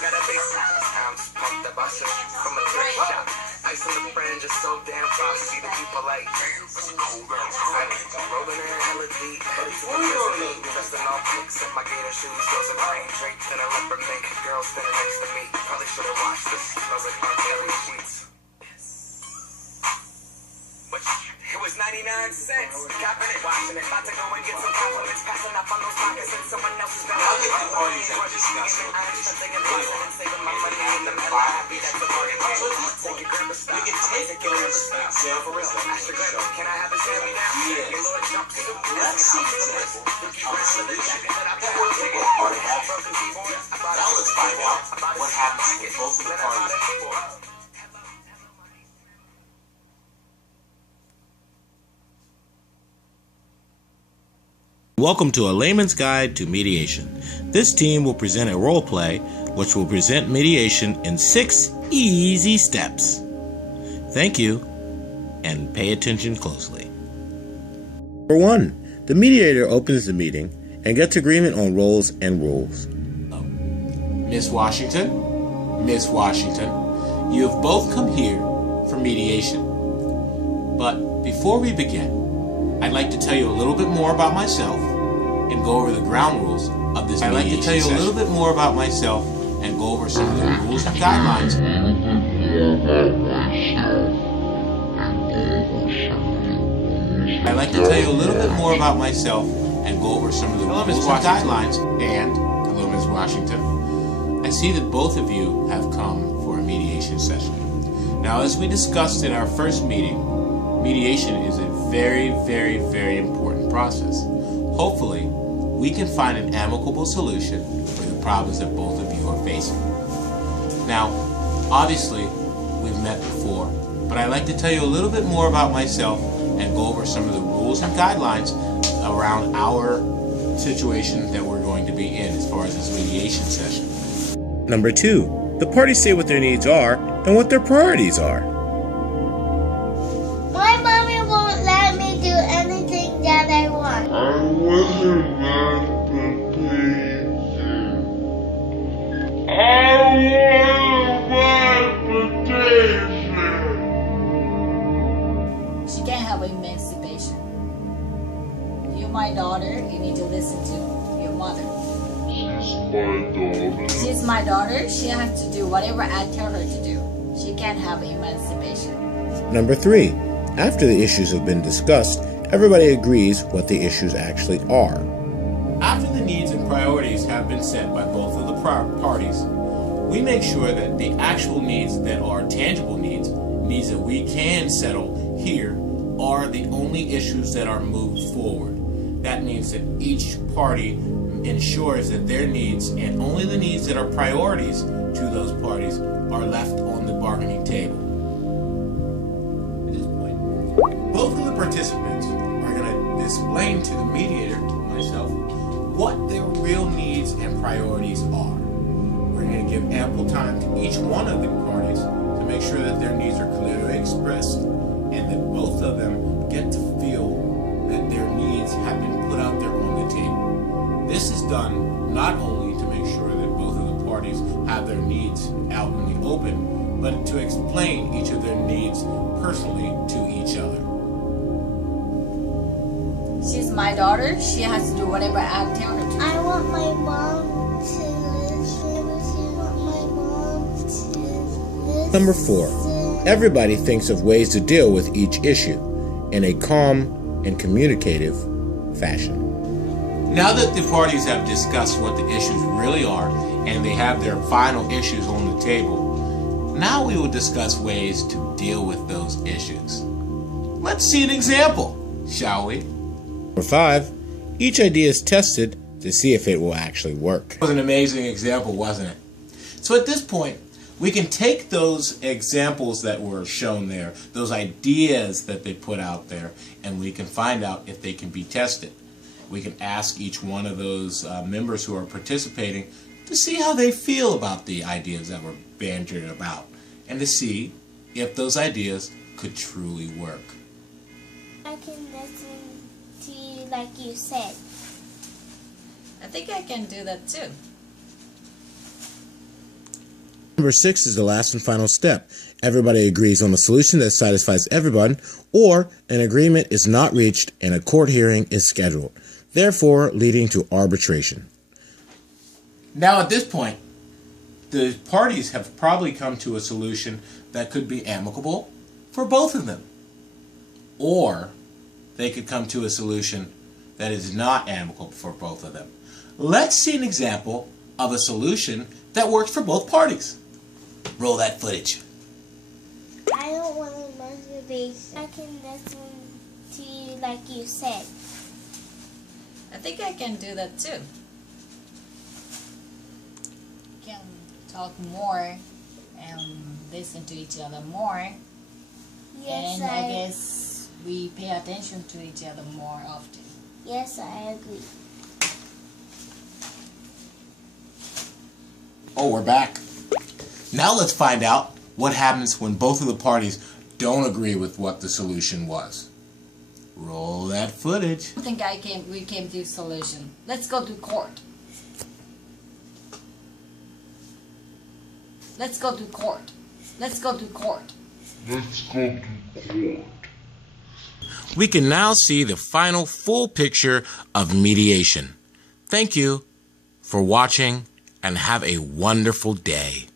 got a big sounds pumped up. I said from a thrift shop. Ice on the fringe is so damn frosty. The people like, damn, it's cold outside. Rolling in hella deep, headed to the mezzanine. Dressed in all pinks in my gator shoes. Those are green drapes and a leopard mink. Girl standing next to me. Probably should have watched this. Smells like our daily sheets. But it was 99 cents. Copping it, watching it. About to go and get some compliments. Passing up on those pockets and someone else is gonna Other than parties that discuss what the issues saving my money in the middle. Happy that's a bargain. we can take those examples that we show. Can I have a hand now? Let's see an example of a solution that works for both parties. Now let's find out what happens when both of the parties. Welcome to A Layman's Guide to Mediation. This team will present a role play which will present mediation in 6 easy steps. Thank you, and pay attention closely. Number 1, the mediator opens the meeting and gets agreement on roles and rules. Miss Washington, you have both come here for mediation. But before we begin, I'd like to tell you a little bit more about myself and go over the ground rules of this mediation session. And go over some of the rules and guidelines. I'd like to tell you a little bit more about myself and go over some of the rules and guidelines. And, hello, Ms. Washington. I see that both of you have come for a mediation session. Now, as we discussed in our first meeting, mediation is a very, very, very important process. Hopefully, we can find an amicable solution for the problems that both of you are facing. Now, obviously, we've met before, but I'd like to tell you a little bit more about myself and go over some of the rules and guidelines around our situation that we're going to be in as far as this mediation session. Number 2, the parties say what their needs are and what their priorities are. My mommy won't let me do anything that I want. I wasn't meant to please you. I want reputation. She can't have emancipation. You're my daughter, you need to listen to your mother. She's my daughter. She's my daughter, she has to do whatever I tell her to do. She can't have emancipation. Number 3, after the issues have been discussed, everybody agrees what the issues actually are. After the needs and priorities have been set by both of the parties, we make sure that the actual needs that are tangible needs that we can settle here, are the only issues that are moved forward. That means that each party ensures that their needs, and only the needs that are priorities to those parties, are left on the bargaining table. At this point, both of the participants are going to explain to the mediator, myself, what their real needs and priorities are. We're going to give ample time to each one of the parties to make sure that their needs are clearly expressed and that both of them get to feel that their needs have been put out there on the table. This is done not only to make sure that both of the parties have their needs out in the open, but to explain each of their needs personally to each other. She's my daughter, she has to do whatever I tell her to do. I want my mom to listen. I want my mom to listen. Number 4, everybody thinks of ways to deal with each issue in a calm and communicative fashion. Now that the parties have discussed what the issues really are and they have their final issues on the table, now we will discuss ways to deal with those issues. Let's see an example, shall we? Number 5, each idea is tested to see if it will actually work. It was an amazing example, wasn't it? So at this point, we can take those examples that were shown there, those ideas that they put out there, and we can find out if they can be tested. We can ask each one of those members who are participating to see how they feel about the ideas that were bandied about, and to see if those ideas could truly work. I can listen to you like you said. I think I can do that too. Number 6 is the last and final step. Everybody agrees on a solution that satisfies everyone, or an agreement is not reached and a court hearing is scheduled, therefore leading to arbitration. Now at this point, the parties have probably come to a solution that could be amicable for both of them. Or they could come to a solution that is not amicable for both of them. Let's see an example of a solution that works for both parties. Roll that footage. I don't want a masturbation. I can listen to you like you said. I think I can do that too. Can talk more and listen to each other more. Yes, And I guess we pay attention to each other more often. Yes, I agree. Oh, we're back. Now let's find out what happens when both of the parties don't agree with what the solution was. Roll that footage. I think we came to a solution. Let's go to court. Let's go to court. Let's go to court. Let's go to court. We can now see the final full picture of mediation. Thank you for watching and have a wonderful day.